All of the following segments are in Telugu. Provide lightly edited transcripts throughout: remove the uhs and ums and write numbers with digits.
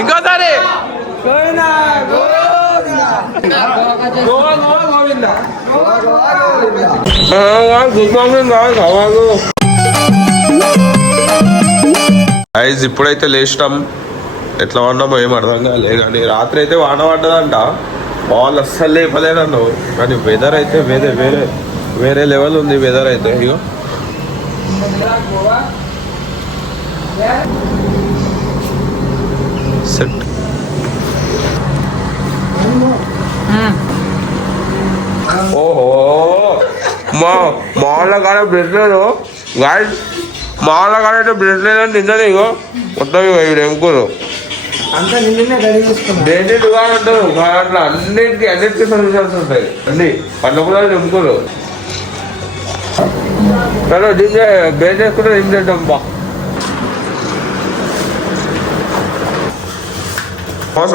ఇంకోసారి ఇప్పుడైతే లేచినాం. ఎట్లా ఉన్నామో ఏం అర్థం కాలే, కానీ రాత్రి అయితే వాన పడ్డదంట. వాళ్ళు అస్సలు లేపలేదన్నావు, కానీ వెదర్ అయితే వేరే లెవెల్ ఉంది వెదర్ అయితే. ఇగో సెట్ ఓహో మామూలుగా కానీ బ్రెడ్ లేదు గాయస్, మామూలుగా కానీ అయితే బ్రెడ్ లేదని తింటే ఇగో మొత్తం ఇవి ఎంకూరు అన్నిటికీ సొల్యూషన్స్ ఉంటాయి. అన్ని పండ్ల కూడా ఎంకూరు సరే దీన్ని బేస్ చేసుకుంటే ఏం చేద్దాం బా.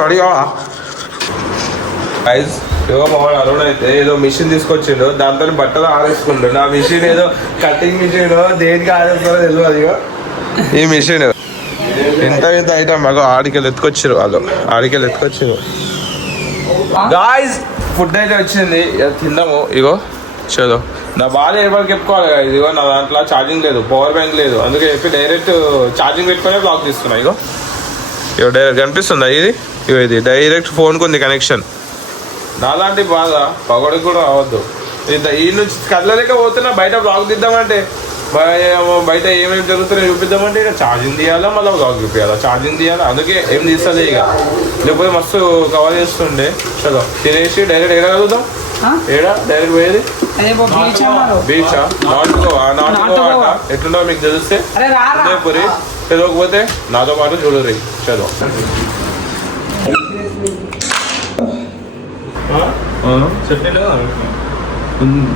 అడిగా ఏదో మామూలు అరుణ్ అయితే ఏదో మిషన్ తీసుకొచ్చిండు, దాంతో బట్టలు ఆరేసుకుంటు. నా మిషన్ ఏదో కటింగ్ మిషన్ దేనికి ఆరేస్తారో తెలియదు. అదిగో ఈ మిషన్ ఇంత ఐటమ్ మాకు ఆడికెళ్ళి ఎత్తుకొచ్చారు వాళ్ళు, గాయ్స్ ఫుడ్ అయితే వచ్చింది, తిందాము. ఇగో చలో నా బాగా ఎవరికి చెప్పుకోవాలి. ఇదిగో నా దాంట్లో ఛార్జింగ్ లేదు, పవర్ బ్యాంక్ లేదు, అందుకే చెప్పి డైరెక్ట్ ఛార్జింగ్ పెట్టుకునే బ్లాక్ తీసుకున్నా. ఇగో డైరెక్ట్ కనిపిస్తుందా ఇది? ఇది డైరెక్ట్ ఫోన్కి ఉంది కనెక్షన్. నాలాంటి బాధ పగడికి కూడా అవ్వద్దు. ఈ నుంచి కదలలేక పోతున్నా, బయట బ్లాగ్ తీద్దామంటే బయట ఏమేమి జరుగుతున్నాయో చూపిద్దామంటే ఇక ఛార్జింగ్ తీయాలా, మళ్ళీ బ్లాగ్ చూపించాలా, ఛార్జింగ్ తీయాలా. అందుకే ఏం తీస్తుంది ఇక, లేకపోతే మస్తు కవర్ చేస్తుండే. చలో తినేసి డైరెక్ట్ ఏడా కలుగుతాం, డైరెక్ట్ పోయేది బీచా? నార్త్ గోవా ఎట్లుండో మీకు తెలిస్తే ఉదయపురి, తెలియకపోతే నాతో పాటు చూడరు. చలో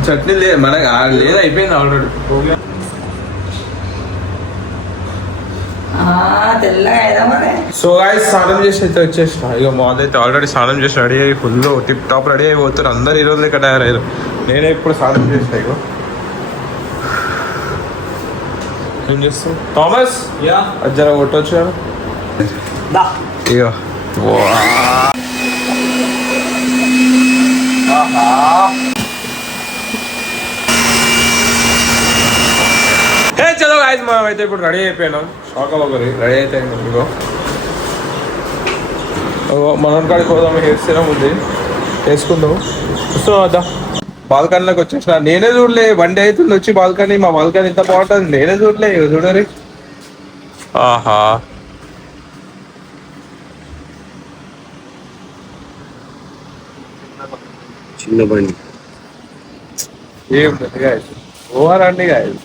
చట్నీ లేదు మనకు, లేదు అయిపోయింది ఆల్రెడీ. సో గాయ్స్ స్నానం చేసి అయితే వచ్చేసిన. ఇక మాది అయితే ఆల్రెడీ స్నానం చేసి రెడీ అయ్యి ఫుల్ టిప్ టాప్ రెడీ అయిపోతారు అందరు. ఈ రోజు ఇక్కడ తయారయ్యారు, నేనే ఇప్పుడు స్నానం చేసిన. ఇగో ఏం చేస్తాం థామస్, అది జర కొట్టొచ్చు కదా. ఇగో చలో గాయ్స్ మనం అయితే ఇప్పుడు రెడీ అయిపోయినాం. షాక్ అవ్వకరి, రెడీ అయితే ఇగో మనం కాడికి పోదాం. హెయిర్ సిరం ఉంది, వేసుకుందాం. వస్తున్నాం వద్దా. బాల్కనీలోకి వచ్చేసిన, నేనే చూడలే. వన్ డే అవుతుంది వచ్చి బాల్కనీ. మా బాల్కనీ ఇంత బాగుంటుంది, నేనే చూడలే. చూడరి, ఆహా చిన్న బండి ఏముంది గాయ్స్, ఓవర్ అండి గాయ్స్.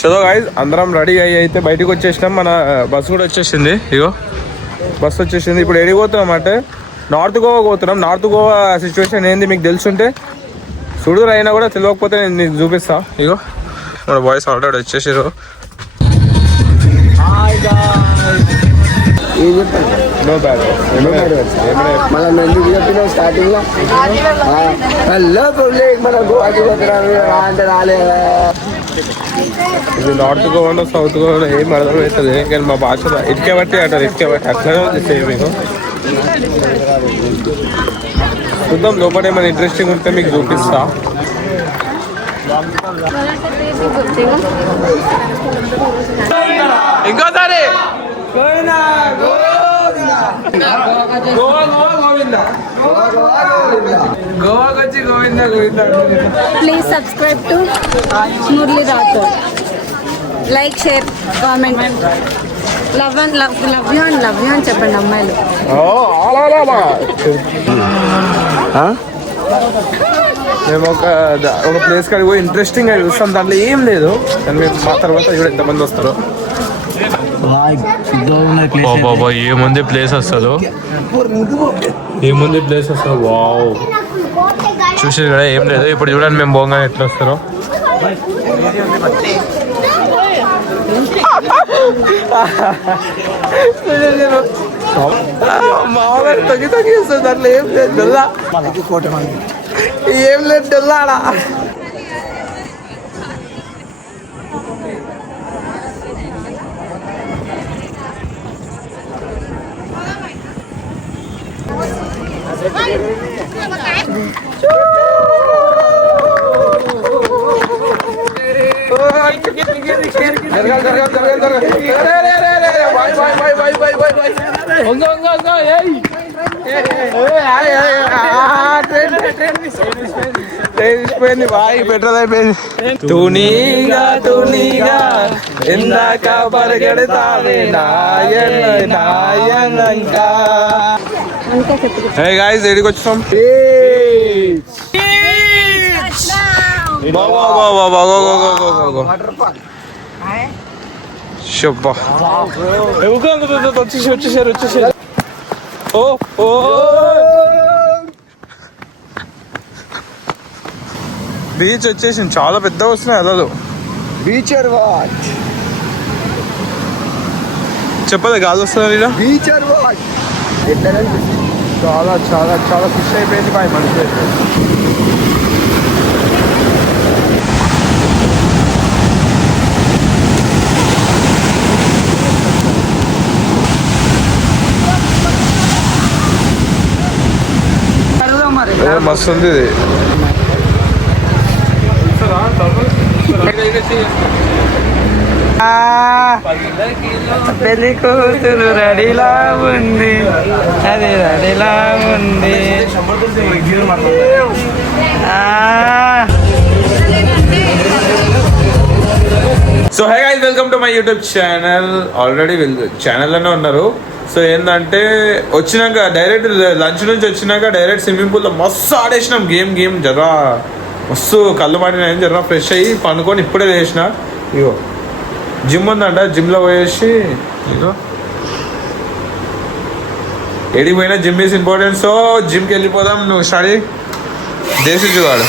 చలో గాయ్స్ అందరం రెడీ అయ్యి అయితే బయటకు వచ్చేసినాం. మన బస్సు కూడా వచ్చేసింది. ఇగో బస్సు వచ్చేసింది. ఇప్పుడు ఎడికి పోతున్నాం అంటే నార్త్ గోవా పోతున్నాం. నార్త్ గోవా సిచ్యువేషన్ ఏంది మీకు తెలుసుంటే చూడరు, అయినా కూడా తెలియకపోతే నేను నీకు చూపిస్తా. ఇగో మన బాయ్స్ ఆల్రెడీ వచ్చేసారు. ఇది నార్త్ గోవా సౌత్ గోవా ఏం అర్థమవుతుంది, కానీ మా భాష ఇటుకే బట్టి అంటారు. ఇటుకే బట్టి అట్లనే ఉంది సేమ్. మీకు చూద్దాం లోపల ఏమైనా ఇంట్రెస్టింగ్ ఉంటే మీకు చూపిస్తా. ఇంకోసారి గోవాకి వచ్చి Govinda Govinda. Please subscribe to Murali Rathod. Like, share, comment. Love you అని చెప్పండి అమ్మాయిలు. మేము ఒక ప్లేస్ కాడికి పోయి ఇంట్రెస్టింగ్గా చూస్తాం. దాంట్లో ఏం లేదు, కానీ మేము మా తర్వాత చూడ ఎంతమంది వస్తారో. బాబా ఏముంది ప్లేస్ వస్తుందో, ఏముంది ప్లేస్ వస్తుందో. వావ్ చూసేది కూడా ఏం లేదు. ఇప్పుడు చూడండి మేము పోగానే ఎట్లా వస్తారో. మామూలుగా తగ్గి వస్తుంది, దాంట్లో ఏం లేదు. డొల్లా ఏం లేదు, డొల్లాడా. అయిపోయింది బాయ్, పెట్రోల్ అయిపోయింది. తునీగా తునీగా ఇందాక పరిగెడతావే నాయనంగా. హే గాయ్స్, ఎడికి వచ్చాం? వచ్చేసారు. ఓ ఓ బీచ్ వచ్చేసింది, చాలా పెద్దగా వస్తున్నాయి అలలు. బీచర్ వాచ్ చెప్పదా గాలి వస్తుంది ఇలా. బీచర్ వాచ్ చాలా చాలా చాలా ఫిష్ అయిపోయింది బాయ్ మనిషి అయితే. మస్తు ఉంది ఇది. పెళ్లి కూతురు రెడీలా ఉంది, అది రెడీలా ఉంది. So hey guys, welcome to my YouTube channel. Already ఛానల్లోనే ఉన్నారు. సో ఏంటంటే వచ్చినాక డైరెక్ట్ లంచ్ నుంచి వచ్చినాక డైరెక్ట్ స్విమ్మింగ్ పూల్లో మస్తు ఆడేసినాం గేమ్ జరా మస్తు కళ్ళు మాడినాయి. జరా ఫ్రెష్ అయ్యి పండుకొని ఇప్పుడే చేసిన. ఇగో జిమ్ ఉందంట, జిమ్లో పోయేసి ఇగో ఏడికి పోయినా జిమ్ ఈజ్ ఇంపార్టెంట్. సో జిమ్కి వెళ్ళిపోదాం. నువ్వు స్టడీ దేశీ చూడాలి.